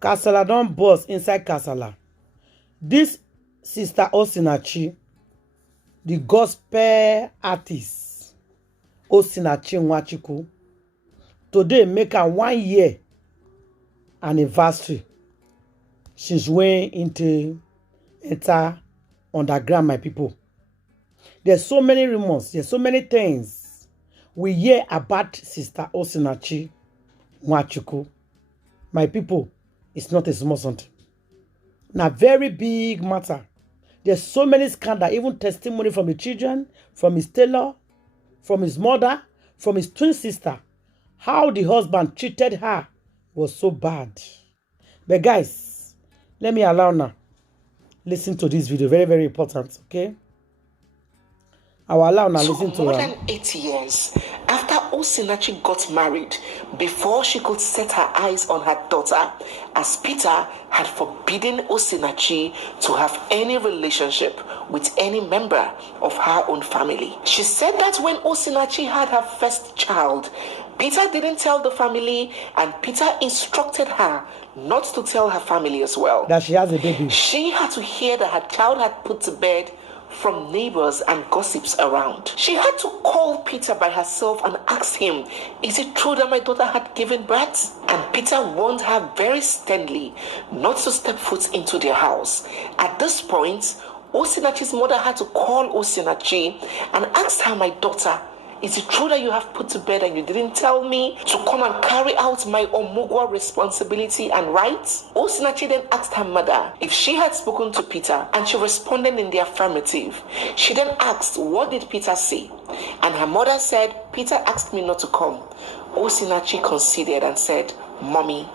Kasala don't burst inside Kasala. This sister Osinachi, the gospel artist, Osinachi Nwachukwu, today make her 1 year anniversary. She's went into enter underground, my people. There's so many rumors. There's so many things we hear about sister Osinachi Nwachukwu. My people, it's not a small something. Now, very big matter. There's so many scandals, even testimony from the children, from his tailor, from his mother, from his twin sister. How the husband treated her was so bad. But guys, let me allow now. Listen to this video. Very, very important. Okay? I will allow now. Listen to more her. than 8 years after Osinachi got married, before she could set her eyes on her daughter, as Peter had forbidden Osinachi to have any relationship with any member of her own family. She said that when Osinachi had her first child, Peter didn't tell the family, and Peter instructed her not to tell her family as well. That she has a baby. She had to hear that her child had put to bed from neighbors and gossips around. She had to call Peter by herself and ask him, is it true that my daughter had given birth? And Peter warned her very sternly not to step foot into their house. At this point, Osinachi's mother had to call Osinachi and asked her, my daughter, is it true that you have put to bed and you didn't tell me to come and carry out my omugwa responsibility and rights? Osinachi then asked her mother if she had spoken to Peter, and she responded in the affirmative. She then asked, what did Peter say? And her mother said, Peter asked me not to come. Osinachi considered and said, Mommy,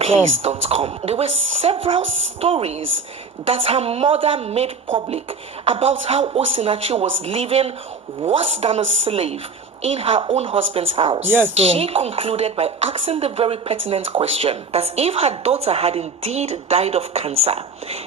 please don't come. There were several stories that her mother made public about how Osinachi was living worse than a slave in her own husband's house. Yes, she concluded by asking the very pertinent question that if her daughter had indeed died of cancer,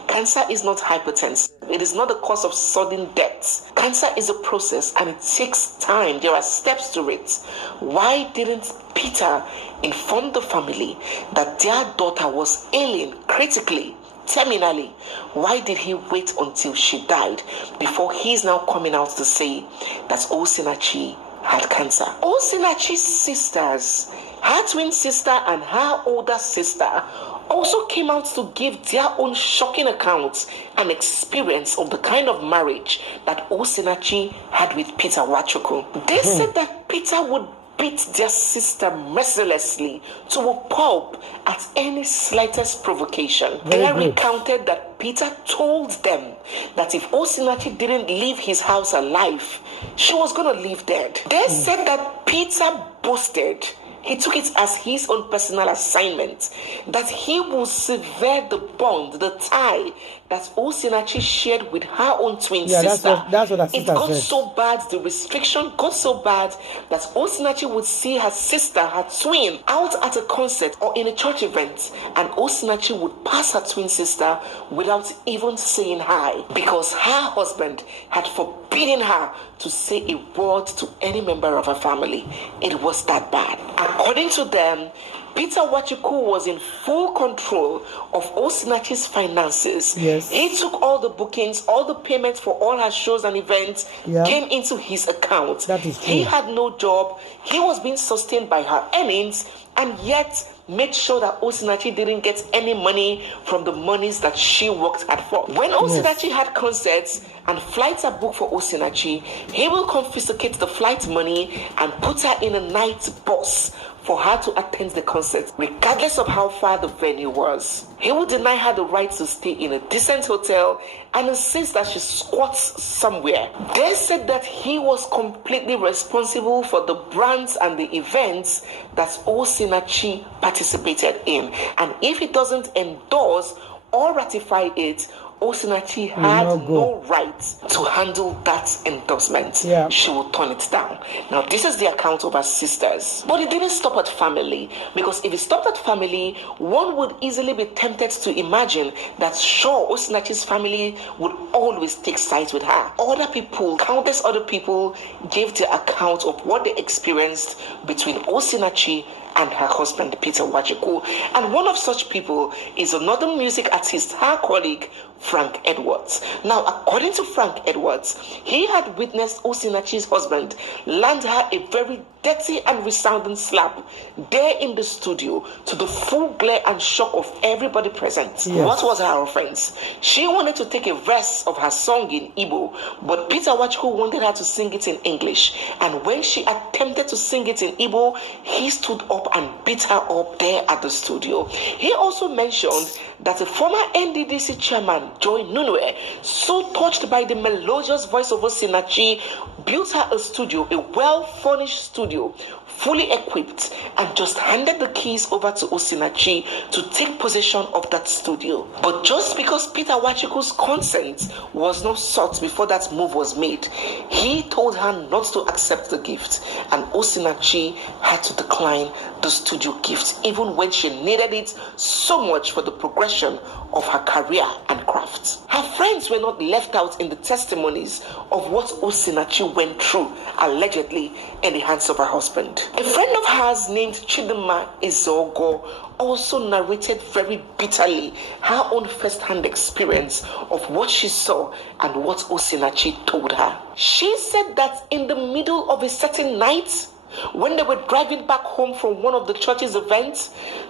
cancer is not hypertension. It is not the cause of sudden death. Cancer is a process and it takes time. There are steps to it. Why didn't Peter inform the family that their daughter was ailing critically, terminally? Why did he wait until she died before he's now coming out to say that Osinachi had cancer? Osinachi's sisters, her twin sister and her older sister, also came out to give their own shocking accounts and experience of the kind of marriage that Osinachi had with Peter Nwachukwu. They said that Peter would beat their sister mercilessly to a pulp at any slightest provocation. They recounted that Peter told them that if Osinachi didn't leave his house alive, she was going to leave dead. They said that Peter boasted, he took it as his own personal assignment, that he will sever the bond, the tie that Osinachi shared with her own twin sister. That's what her sister said. It got said. so bad, the restriction got so bad that Osinachi would see her sister, her twin, out at a concert or in a church event, and Osinachi would pass her twin sister without even saying hi, because her husband had forbidden her to say a word to any member of her family. It was that bad. According to them, Peter Nwachukwu was in full control of Osinachi's finances. Yes. He took all the bookings, all the payments for all her shows and events came into his account. That is true. He had no job. He was being sustained by her earnings, and yet made sure that Osinachi didn't get any money from the monies that she worked hard for. When Osinachi had concerts and flights are booked for Osinachi, he will confiscate the flight money and put her in a night bus for her to attend the concert, regardless of how far the venue was. He would deny her the right to stay in a decent hotel and insist that she squats somewhere. They said that he was completely responsible for the brands and the events that Osinachi participated in. And if he doesn't endorse or ratify it, Osinachi had no right to handle that endorsement. She would turn it down. Now, this is the account of her sisters. But it didn't stop at family, because if it stopped at family, one would easily be tempted to imagine that sure, Osinachi's family would always take sides with her. Other people, countless other people, gave their account of what they experienced between Osinachi and her husband Peter Nwachukwu. And one of such people is another music artist, her colleague Frank Edwards. Now, according to Frank Edwards, he had witnessed Osinachi's husband land her a very dirty and resounding slap there in the studio, to the full glare and shock of everybody present. Yes. What was her offense? She wanted to take a verse of her song in Igbo, but Peter Nwachukwu wanted her to sing it in English. And when she attempted to sing it in Igbo, he stood up and beat her up there at the studio. He also mentioned that a former NDDC chairman, Joy Nunue, so touched by the melodious voice of Osinachi, built her a studio, a well-furnished studio, fully equipped, and just handed the keys over to Osinachi to take possession of that studio. But just because Peter Nwachukwu's consent was not sought before that move was made, he told her not to accept the gift, and Osinachi had to decline the studio gift, even when she needed it so much for the progression of her career and craft. Her friends were not left out in the testimonies of what Osinachi went through, allegedly in the hands of her husband. A friend of hers named Chidima Ezogo also narrated very bitterly her own first-hand experience of what she saw and what Osinachi told her. She said that in the middle of a certain night, when they were driving back home from one of the church's events,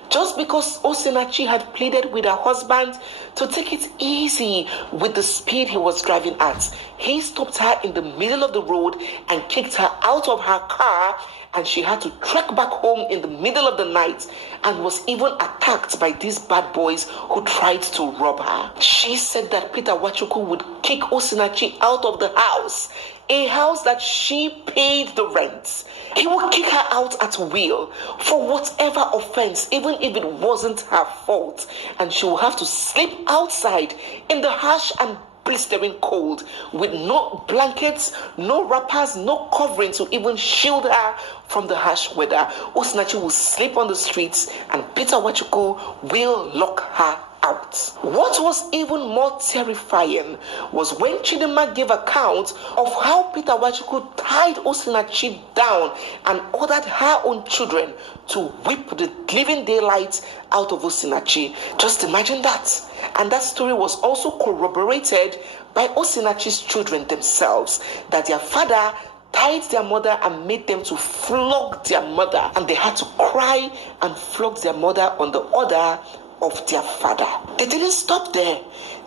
just because Osinachi had pleaded with her husband to take it easy with the speed he was driving at, he stopped her in the middle of the road and kicked her out of her car, and she had to trek back home in the middle of the night and was even attacked by these bad boys who tried to rob her. She said that Peter Nwachukwu would kick Osinachi out of the house, a house that she paid the rent. He would kick her out at will for whatever offense, even if it wasn't her fault, and she would have to sleep outside in the harsh and blistering cold with no blankets, no wrappers, no covering to even shield her from the harsh weather. Osinachi will sleep on the streets and Peter Nwachukwu will lock her out. What was even more terrifying was when Chidima gave account of how Peter Nwachukwu tied Osinachi down and ordered her own children to whip the living daylight out of Osinachi. Just imagine that. And that story was also corroborated by Osinachi's children themselves, that their father tied their mother and made them to flog their mother, and they had to cry and flog their mother on the order of their father. They didn't stop there.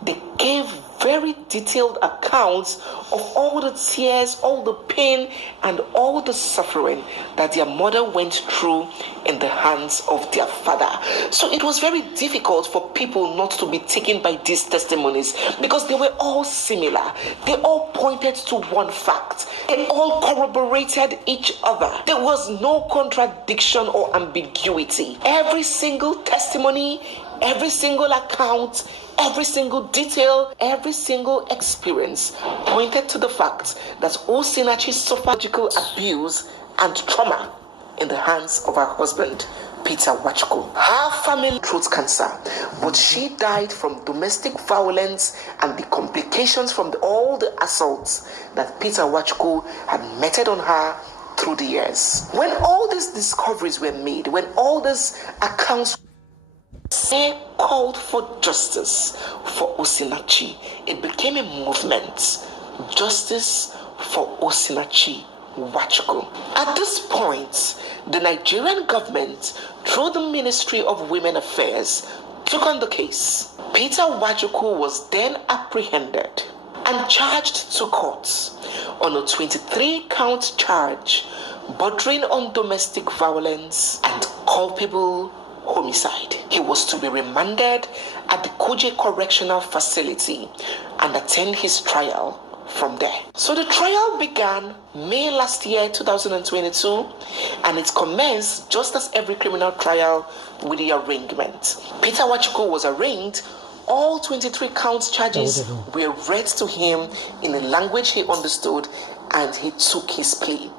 They gave very detailed accounts of all the tears, all the pain, and all the suffering that their mother went through in the hands of their father. So it was very difficult for people not to be taken by these testimonies, because they were all similar. They all pointed to one fact. They all corroborated each other. There was no contradiction or ambiguity. Every single testimony, every single account, every single detail, every single experience pointed to the fact that Osinachi suffered physical abuse and trauma in the hands of her husband, Peter Nwachukwu. Her family throat cancer, but she died from domestic violence and the complications from all the assaults that Peter Nwachukwu had meted on her through the years. When all these discoveries were made, when all these accounts they called for justice for Osinachi, it became a movement. Justice for Osinachi Nwachukwu. At this point, the Nigerian government, through the Ministry of Women Affairs, took on the case. Peter Nwachukwu was then apprehended and charged to court on a 23-count charge bordering on domestic violence and culpable homicide. He was to be remanded at the Kuje Correctional Facility and attend his trial from there. So the trial began May last year, 2022, and it commenced just as every criminal trial with the arraignment. Peter Nwachukwu was arraigned. All 23 counts charges were read to him in a language he understood, and he took his plea.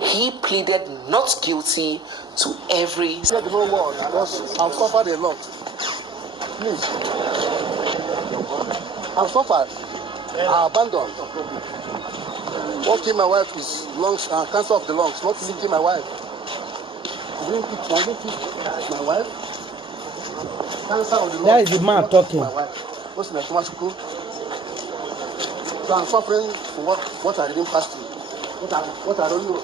He pleaded not guilty to every. I've suffered a lot. Please. I've suffered. I abandoned. What killed my wife is lungs, cancer of the lungs, not killing my wife. I didn't kiss my wife. Cancer of the Lord. That is the man talking. My wife. Nwachukwu. So I'm suffering for what I didn't pass through. What I don't know.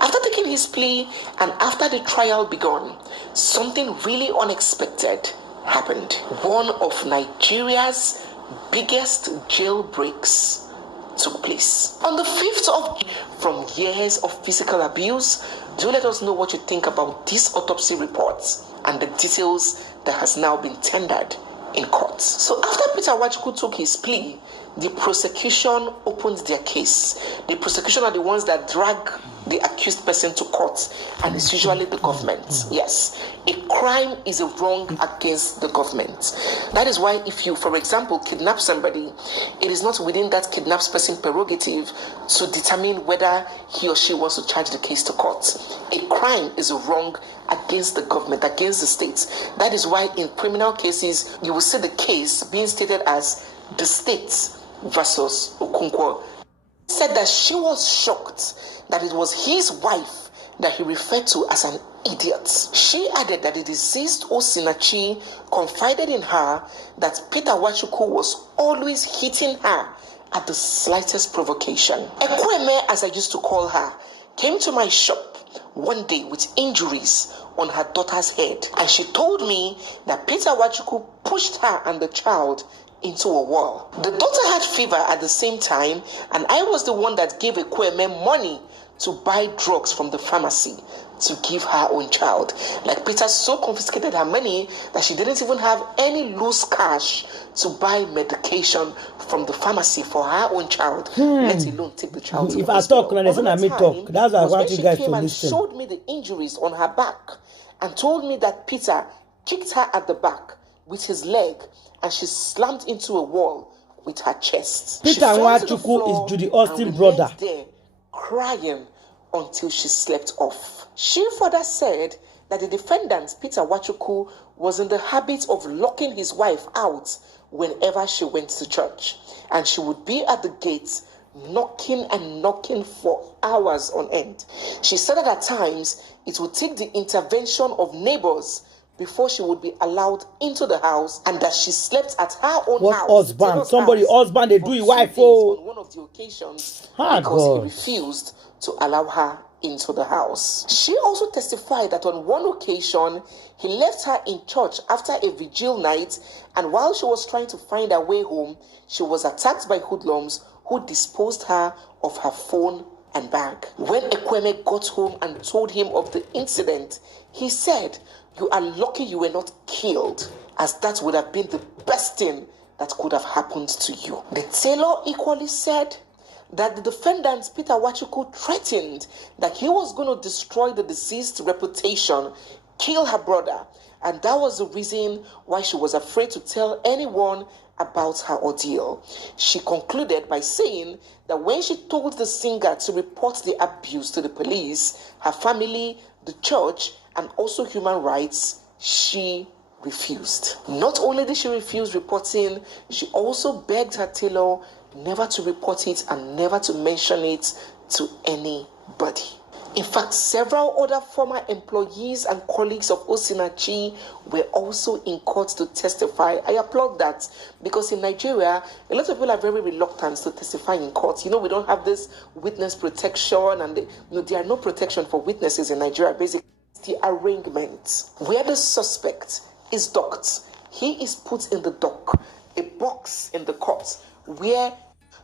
After taking his plea and after the trial began, something really unexpected happened. One of Nigeria's biggest jailbreaks took place. On the 5th of from years of physical abuse, do let us know what you think about this autopsy report and the details that has now been tendered in court. So after Peter Nwachukwu took his plea, the prosecution opened their case. The prosecution are the ones that drag the accused person to court, and it's usually the government. Yes, a crime is a wrong against the government. That is why if you, for example, kidnap somebody, it is not within that kidnapped person's prerogative to determine whether he or she wants to charge the case to court. A crime is a wrong against the government, against the state. That is why in criminal cases, you will see the case being stated as the state versus Okonkwo. Said that she was shocked that it was his wife that he referred to as an idiot. She added that the deceased Osinachi confided in her that Peter Nwachukwu was always hitting her at the slightest provocation. Ekweme, as I used to call her, came to my shop one day with injuries on her daughter's head, and she told me that Peter Nwachukwu pushed her and the child into a wall. The daughter had fever at the same time, and I was the one that gave Ekweme money to buy drugs from the pharmacy to give her own child. Like Peter so confiscated her money that she didn't even have any loose cash to buy medication from the pharmacy for her own child, let alone take the child to If the I talk, hospital. listen, I may talk. That's why I want you guys to She came and listen. showed me the injuries on her back and told me that Peter kicked her at the back with his leg, and she slammed into a wall with her chest. Peter Nwachukwu is Judy Austin's brother. There, crying until she slept off. She further said that the defendant, Peter Nwachukwu, was in the habit of locking his wife out whenever she went to church, and she would be at the gate knocking and knocking for hours on end. She said that at times it would take the intervention of neighbors before she would be allowed into the house, and that she slept at her own house. Husband? Somebody husband, they do your wife on one of the occasions because God. he refused to allow her into the house. She also testified that on one occasion he left her in church after a vigil night, and while she was trying to find her way home, she was attacked by hoodlums who disposed her of her phone and bag. When Ekweme got home and told him of the incident, he said, "You are lucky you were not killed, as that would have been the best thing that could have happened to you." The tailor equally said that the defendant, Peter Nwachukwu, threatened that he was going to destroy the deceased's reputation, kill her brother, and that was the reason why she was afraid to tell anyone about her ordeal. She concluded by saying that when she told the singer to report the abuse to the police, her family, the church, and also human rights, she refused. Not only did she refuse reporting, she also begged her tailor never to report it and never to mention it to anybody. In fact, several other former employees and colleagues of Osinachi were also in court to testify. I applaud that, because in Nigeria, a lot of people are very reluctant to testify in court. We don't have this witness protection, and there are no protection for witnesses in Nigeria. Basically, it's the arraignment where the suspect is docked. He is put in the dock, a box in the court, where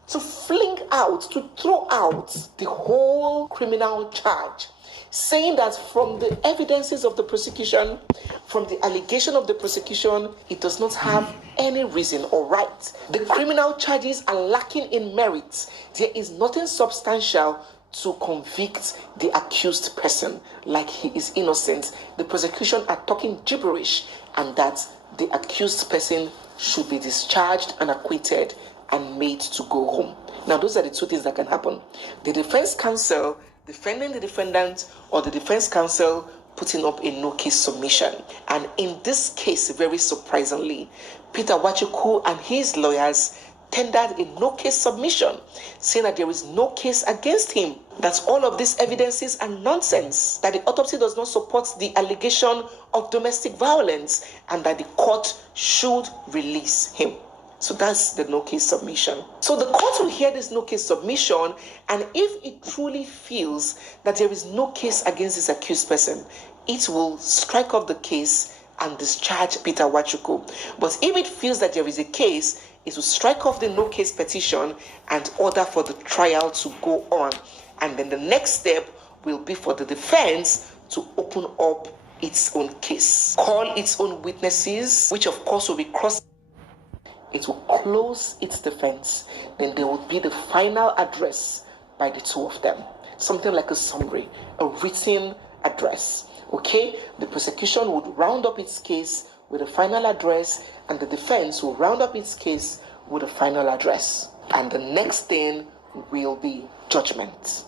to throw out the whole criminal charge, saying that from the evidences of the prosecution, from the allegation of the prosecution, it does not have any reason or right. The criminal charges are lacking in merit. There is nothing substantial to convict the accused person, like he is innocent. The prosecution are talking gibberish, and that the accused person should be discharged and acquitted and made to go home. Now, those are the two things that can happen. The defense counsel defending the defendant, or the defense counsel putting up a no-case submission. And in this case, very surprisingly, Peter Nwachukwu and his lawyers tendered a no-case submission, saying that there is no case against him, that all of these evidences are nonsense, that the autopsy does not support the allegation of domestic violence, and that the court should release him. So that's the no-case submission. So the court will hear this no-case submission, and if it truly feels that there is no case against this accused person, it will strike off the case and discharge Peter Nwachukwu. But if it feels that there is a case, it will strike off the no-case petition and order for the trial to go on. And then the next step will be for the defense to open up its own case, call its own witnesses, which of course will be cross. It will close its defense. Then there will be the final address by the two of them. Something like a summary, a written address. Okay? The prosecution would round up its case with a final address, and the defense will round up its case with a final address. And the next thing will be judgment.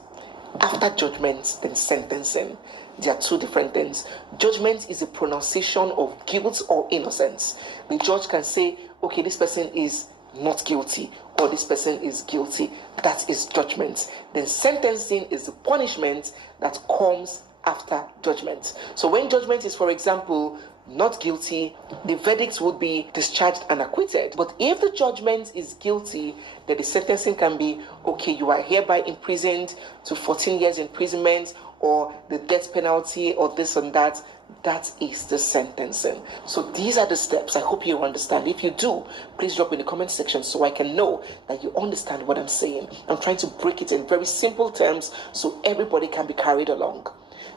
After judgment, then sentencing. There are two different things. Judgment is a pronunciation of guilt or innocence. The judge can say, okay, this person is not guilty, or this person is guilty. That is judgment. Then sentencing is the punishment that comes after judgment. So when judgment is, for example, not guilty, the verdict would be discharged and acquitted. But if the judgment is guilty, then the sentencing can be, okay, you are hereby imprisoned to 14 years imprisonment, or the death penalty, or this and that. That is the sentencing. So these are the steps. I hope you understand. If you do, please drop in the comment section so I can know that you understand what I'm saying. I'm trying to break it in very simple terms so everybody can be carried along.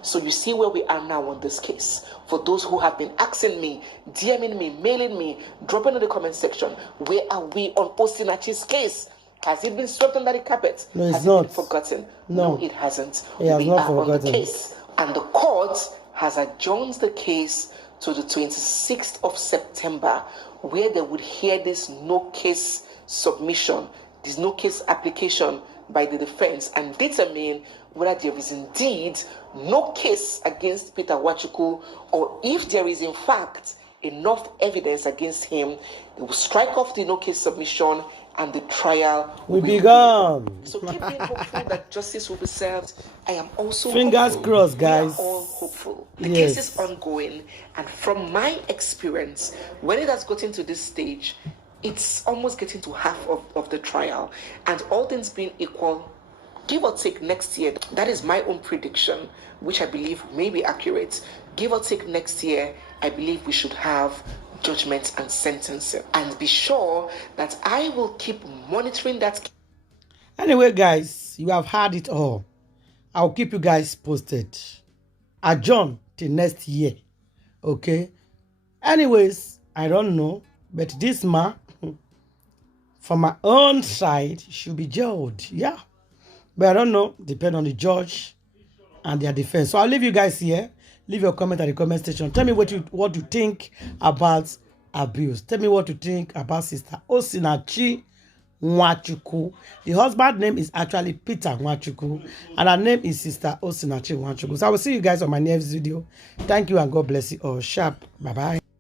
So you see where we are now on this case. For those who have been asking me, DMing me, mailing me, dropping in the comment section, where are we on Osinachi's case? Has it been swept under the carpet? No, it's has not. It been forgotten? No, it hasn't. It has we not are forgotten. on the case. And the court has adjourned the case to the 26th of September, where they would hear this no-case submission, this no-case application by the defense, and determine whether there is indeed no case against Peter Nwachukwu, or if there is in fact enough evidence against him. They will strike off the no-case submission and the trial will begun. So keep being hopeful that justice will be served. I am also fingers hopeful. crossed, guys. We are all hopeful. The Yes. case is ongoing, and from my experience, when it has gotten to this stage, it's almost getting to half of the trial, and all things being equal, give or take next year, that is my own prediction, which I believe may be accurate. Give or take next year, I believe we should have judgment and sentencing. And be sure that I will keep monitoring that. Anyway, guys, you have heard it all. I'll keep you guys posted. Adjourn till next year. Okay? Anyways, I don't know, but this man, from my own side, should be jailed. Yeah. But I don't know. Depend on the judge and their defense. So I'll leave you guys here. Leave your comment at the comment section. Tell me what you think about abuse. Tell me what you think about Sister Osinachi Nwachukwu. The husband's name is actually Peter Nwachukwu, and her name is Sister Osinachi Nwachukwu. So I will see you guys on my next video. Thank you and God bless you all. Sharp. Bye-bye.